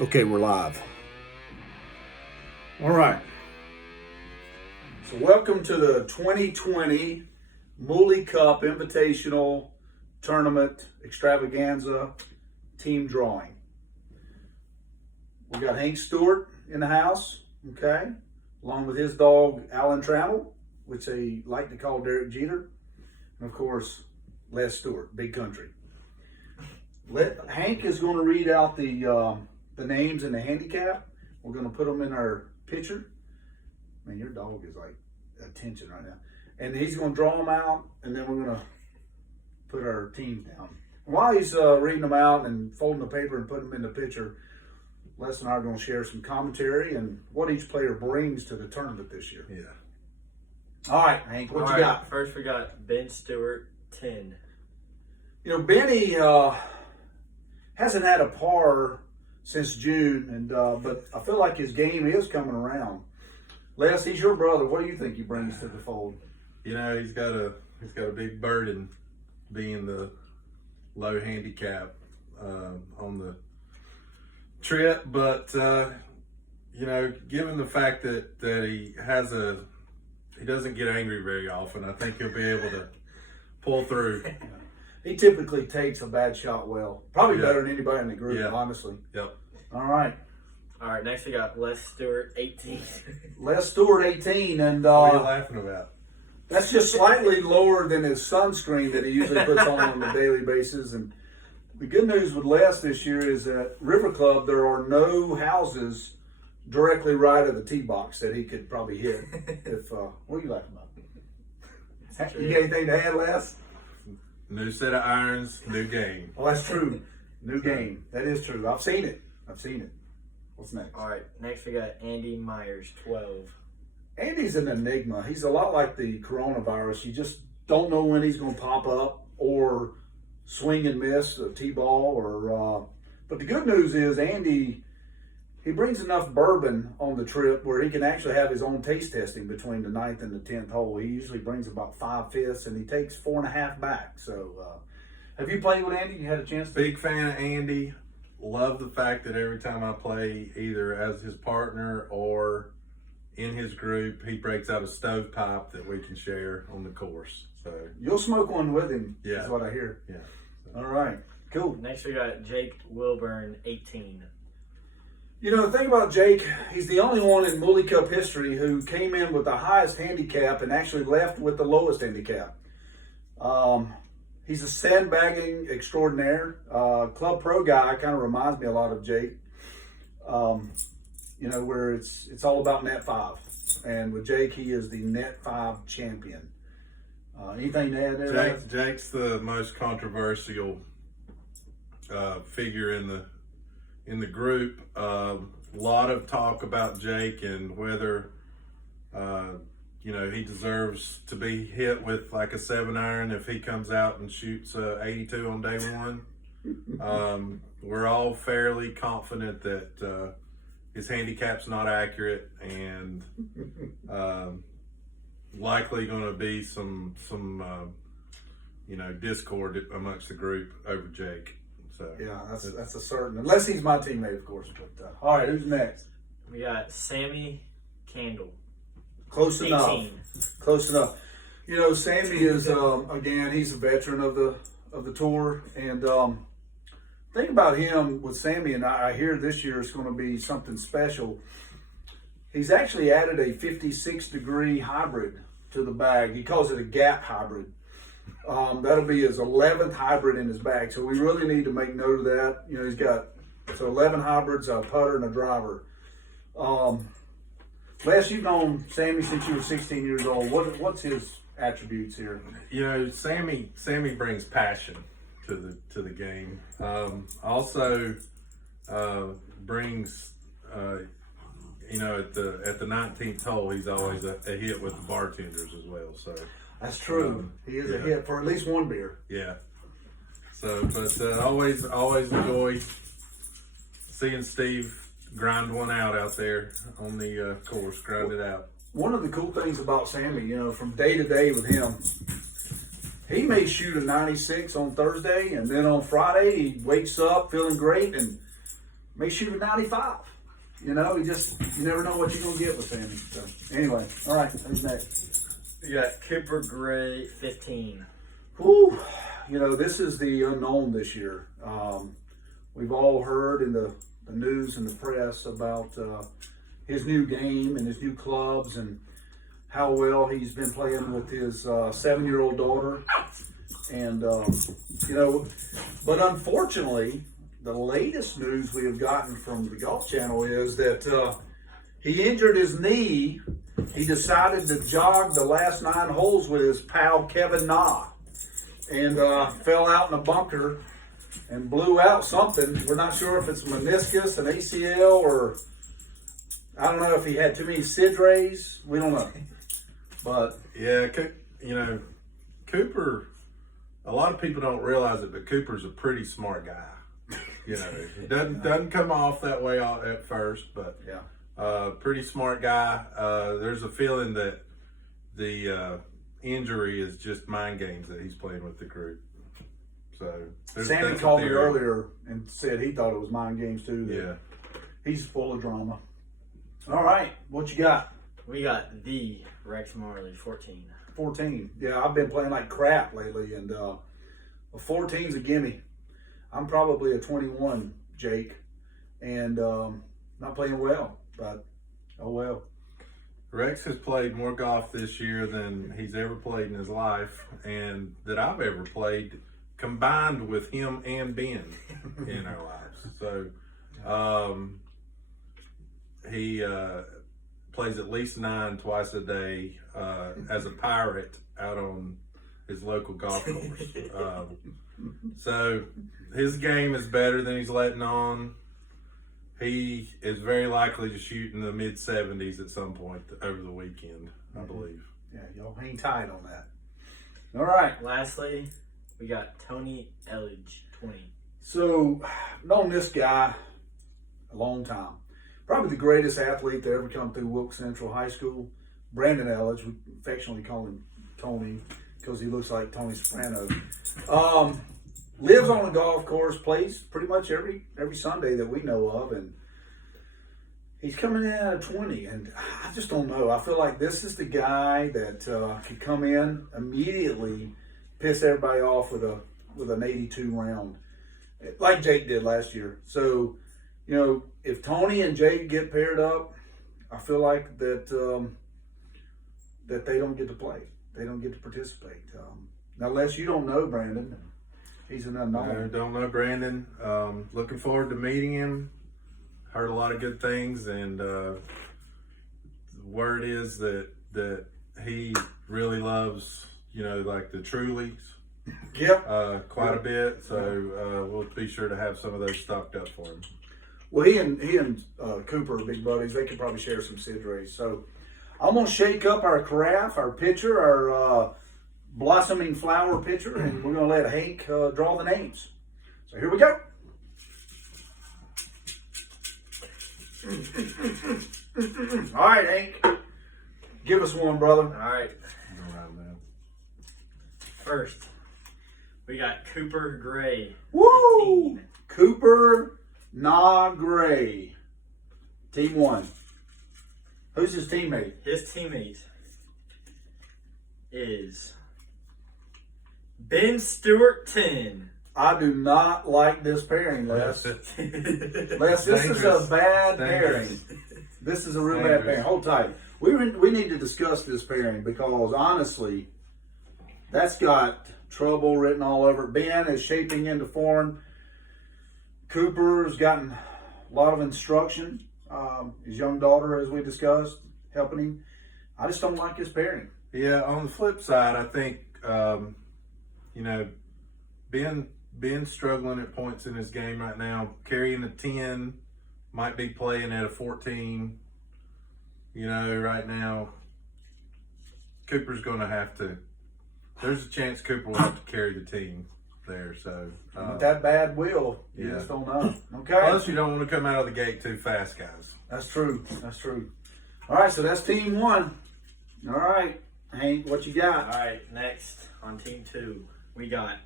Okay, we're live. All right. So welcome to the 2020 Mooley Cup Invitational Tournament Extravaganza Team Drawing. We got Hank Stewart in the house, okay, along with his dog Alan Trammell, which they like to call Derek Jeter, and of course Les Stewart, Big Country. Hank is going to read out the names and the handicap. We're going to put them in our picture. Man, your dog is like attention right now. And he's going to draw them out, and then we're going to put our teams down. While he's reading them out and folding the paper and putting them in the picture, Les and I are going to share some commentary and what each player brings to the tournament this year. Yeah. All right, Hank, what you got? First, we got Ben Stewart, 10. You know, Benny hasn't had a par since June, and but I feel like his game is coming around. Les, he's your brother. What do you think he brings to the fold? You know, he's got a big burden being the low handicap on the trip, but you know, given the fact that he doesn't get angry very often, I think he'll be able to pull through. He typically takes a bad shot well. Probably better than anybody in the group, honestly. Yep. All right. All right, next we got Les Stewart, 18. Les Stewart, 18, and What are you laughing about? that's just slightly lower than his sunscreen that he usually puts on a daily basis. And the good news with Les this year is that River Club, there are no houses directly right of the tee box that he could probably hit. What are you laughing about? You got anything to add, Les? New set of irons, new game. Oh, that's true. New game. That is true. I've seen it. What's next? All right, next we got Andy Myers, 12. Andy's an enigma. He's a lot like the coronavirus. You just don't know when he's going to pop up or swing and miss a T-ball. But the good news is Andy, he brings enough bourbon on the trip where he can actually have his own taste testing between the 9th and the 10th hole. He usually brings about 5/5, and he takes 4.5 back. So, have you played with Andy? You had a chance to? Big fan of Andy. Love the fact that every time I play, either as his partner or in his group, he breaks out a stovepipe that we can share on the course. So You'll smoke one with him, yeah, is what I hear. Yeah. All right, cool. Next we got Jake Wilburn, 18. You know, the thing about Jake, he's the only one in Mooley Cup history who came in with the highest handicap and actually left with the lowest handicap. He's a sandbagging extraordinaire. Club pro guy kind of reminds me a lot of Jake. You know, where it's all about net 5. And with Jake, he is the net 5 champion. Anything to add there? Jake's the most controversial figure in the group. A lot of talk about Jake and whether you know, he deserves to be hit with like a 7-iron if he comes out and shoots 82 on day one. We're all fairly confident that his handicap's not accurate, and likely going to be some you know, discord amongst the group over Jake. So yeah, that's a certain. Unless he's my teammate, of course. But all right, who's next? We got Sammy Candle, Close 18. enough. Close enough. You know, Sammy is again. He's a veteran of the tour, and thing about him with Sammy, and I hear this year is going to be something special. He's actually added a 56-degree hybrid to the bag. He calls it a gap hybrid. That'll be his 11th hybrid in his bag. So we really need to make note of that. You know, he's got 11 hybrids, a putter, and a driver. Les, you've known Sammy since you were 16 years old. What's his attributes here? You know, Sammy brings passion to the game. Also brings you know, at the 19th hole, he's always a hit with the bartenders as well. So that's true. He is a hit for at least one beer. Yeah. So, but always enjoy seeing Steve grind one out there on the course, grind it out. One of the cool things about Sammy, you know, from day to day with him, he may shoot a 96 on Thursday, and then on Friday he wakes up feeling great, and may shoot a 95. You know, you never know what you're going to get with Sammy. So, anyway, all right, who's next? We got Cooper Gray, 15. Whew, you know, this is the unknown this year. We've all heard in the news and the press about his new game and his new clubs and how well he's been playing with his 7-year-old daughter. And, you know, but unfortunately, the latest news we have gotten from the Golf Channel is that he injured his knee. He decided to jog the last 9 holes with his pal Kevin Na and fell out in a bunker and blew out something. We're not sure if it's meniscus, an ACL, or I don't know if he had too many SID rays. We don't know. But yeah, you know, Cooper, a lot of people don't realize it, but Cooper's a pretty smart guy. You know, it doesn't come off that way at first, but yeah, pretty smart guy. There's a feeling that the injury is just mind games that he's playing with the group. So Sammy that's a called me theory. earlier and said he thought it was mind games too. Yeah. He's full of drama. All right, what you got? We got the Rex Marley, 14. 14. Yeah, I've been playing like crap lately, and a 14's a gimme. I'm probably a 21, Jake, and not playing well, but oh well. Rex has played more golf this year than he's ever played in his life, and that I've ever played combined with him and Ben in our lives. So he plays at least 9 twice a day as a pirate out on his local golf course. So his game is better than he's letting on. He is very likely to shoot in the mid 70s at some point over the weekend, I believe. Yeah, y'all hang tight on that. All right. Lastly, we got Tony Elledge, 20. So, known this guy a long time. Probably the greatest athlete to ever come through Wilkes Central High School. Brandon Elledge, we affectionately call him Tony because he looks like Tony Soprano. Lives on a golf course, plays pretty much every Sunday that we know of, and he's coming in at a 20, and I just don't know. I feel like this is the guy that could come in immediately, piss everybody off with an 82 round, like Jake did last year. So, you know, if Tony and Jake get paired up, I feel like that that they don't get to play. They don't get to participate. Now, unless you don't know Brandon. He's an unknown. I don't know Brandon. Looking forward to meeting him. Heard a lot of good things, and the word is that he really loves, you know, like the Trulies. Yep. Quite a bit. So we'll be sure to have some of those stocked up for him. Well, he and Cooper are big buddies. They could probably share some SID rays. So I'm gonna shake up our carafe, our pitcher, our blossoming flower pitcher, and we're going to let Hank draw the names. So here we go. All right, Hank. Give us one, brother. All right. First, we got Cooper Gray. Woo! 15. Cooper Na Gray. Team 1. Who's his teammate? His teammate is Ben Stewart, 10. I do not like this pairing, Les. Les, this is a bad pairing. This is a real bad pairing. Hold tight. We need to discuss this pairing because honestly, that's got trouble written all over it. Ben is shaping into form. Cooper's gotten a lot of instruction. His young daughter, as we discussed, helping him. I just don't like his pairing. Yeah, on the flip side, I think, you know, Ben's struggling at points in his game right now. Carrying a 10, might be playing at a 14. You know, right now, Cooper's going to have to, there's a chance Cooper will have to carry the team there. So With that bad will, you yeah. just don't know. Okay. Plus, you don't want to come out of the gate too fast, guys. That's true. That's true. All right, so that's team 1. All right, Hank, what you got? All right, next on team 2, we got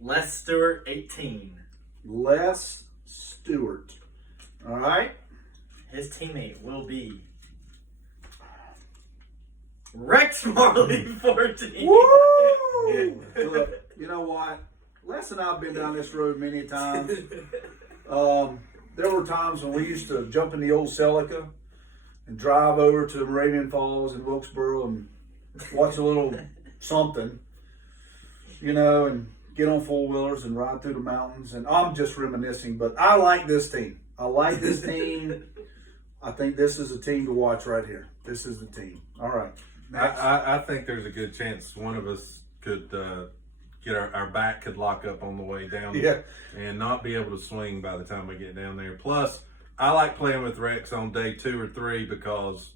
Les Stewart, 18. Les Stewart. All right. His teammate will be Rex Marley 14. Woo! Look, you know what? Les and I have been down this road many times. There were times when we used to jump in the old Celica and drive over to Moravian Falls and Wilkesboro and watch a little something, you know, and get on four-wheelers and ride through the mountains. And I'm just reminiscing, but I like this team. I like this team. I think this is a team to watch right here. This is the team. All right. I think there's a good chance one of us could get our back could lock up on the way down and not be able to swing by the time we get down there. Plus, I like playing with Rex on day 2 or 3 because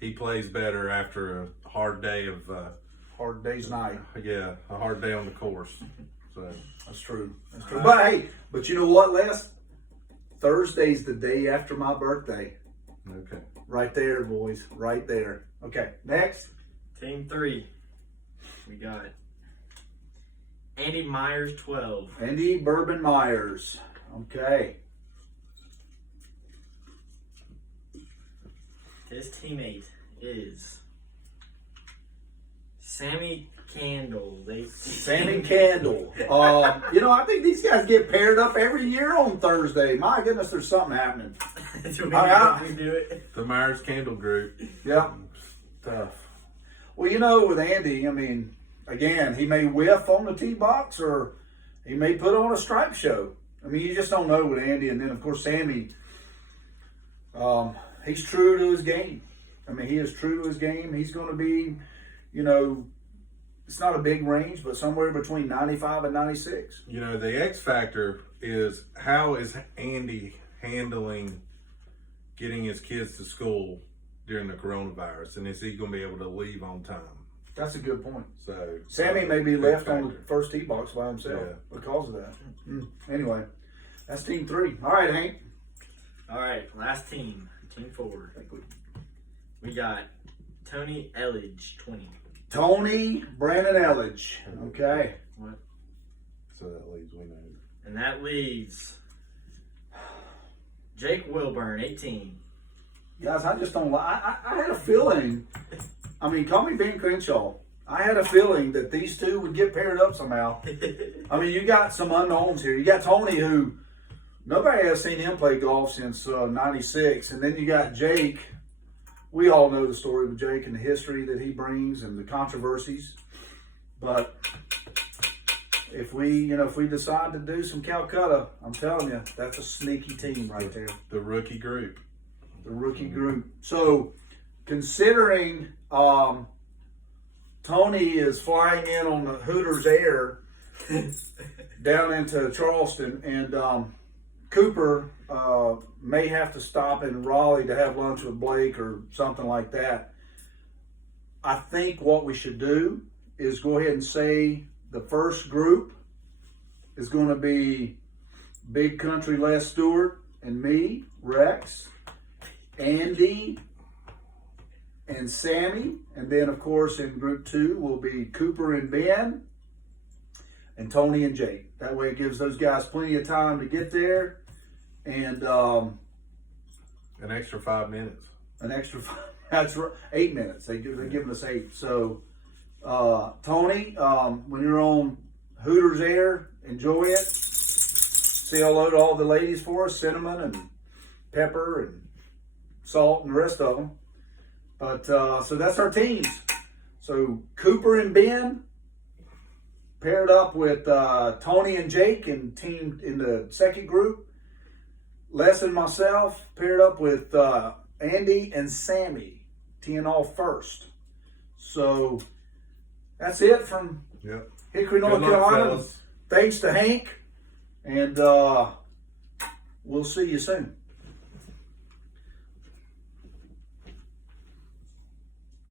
he plays better after a hard day of hard day's night. Yeah, a hard day on the course. So that's true. That's true. But hey, you know what, Les? Thursday's the day after my birthday. Okay. Right there, boys. Right there. Okay. Next. Team 3. We got Andy Myers 12. Andy Bourbon Myers. Okay. His teammate is Sammy Candle. Sammy Candle. You know, I think these guys get paired up every year on Thursday. My goodness, there's something happening. Do we do it? The Myers Candle Group. Yeah. Tough. Well, you know, with Andy, I mean, again, he may whiff on the tee box or he may put on a stripe show. I mean, you just don't know with Andy. And then, of course, Sammy, he's true to his game. I mean, he is true to his game. He's going to be, you know, it's not a big range, but somewhere between 95 and 96. You know, the X factor is how is Andy handling getting his kids to school during the coronavirus, and is he going to be able to leave on time? That's a good point. So Sammy may be left on the first tee box by himself because of that. Anyway, that's team 3. All right, Hank. All right, last team, team 4. We got Tony Elledge 20. Tony Brandon Elledge. Okay. What? So that leaves we know. And that leaves Jake Wilburn 18. Guys, I just don't like. I had a feeling. I mean, call me Ben Crenshaw. I had a feeling that these two would get paired up somehow. I mean, you got some unknowns here. You got Tony, who nobody has seen him play golf since '96, and then you got Jake. We all know the story with Jake and the history that he brings and the controversies. But if we decide to do some Calcutta, I'm telling you, that's a sneaky team right there. The rookie group. The rookie group. So, considering Tony is flying in on the Hooters Air down into Charleston, and Cooper may have to stop in Raleigh to have lunch with Blake or something like that. I think what we should do is go ahead and say the first group is going to be Big Country Les Stewart and me, Rex, Andy, and Sammy. And then, of course, in group 2 will be Cooper and Ben, and Tony and Jake. That way it gives those guys plenty of time to get there. And an extra 5 minutes. An extra 5, that's right, 8 minutes. They're giving us 8. So, Tony, when you're on Hooters Air, enjoy it. Say hello to all the ladies for us, cinnamon and pepper and salt and the rest of them. But so that's our teams. So Cooper and Ben paired up with Tony and Jake and team in the second group. Les and myself paired up with Andy and Sammy, teeing off first. So that's it from Hickory, North Carolina. Thanks to Hank, and we'll see you soon.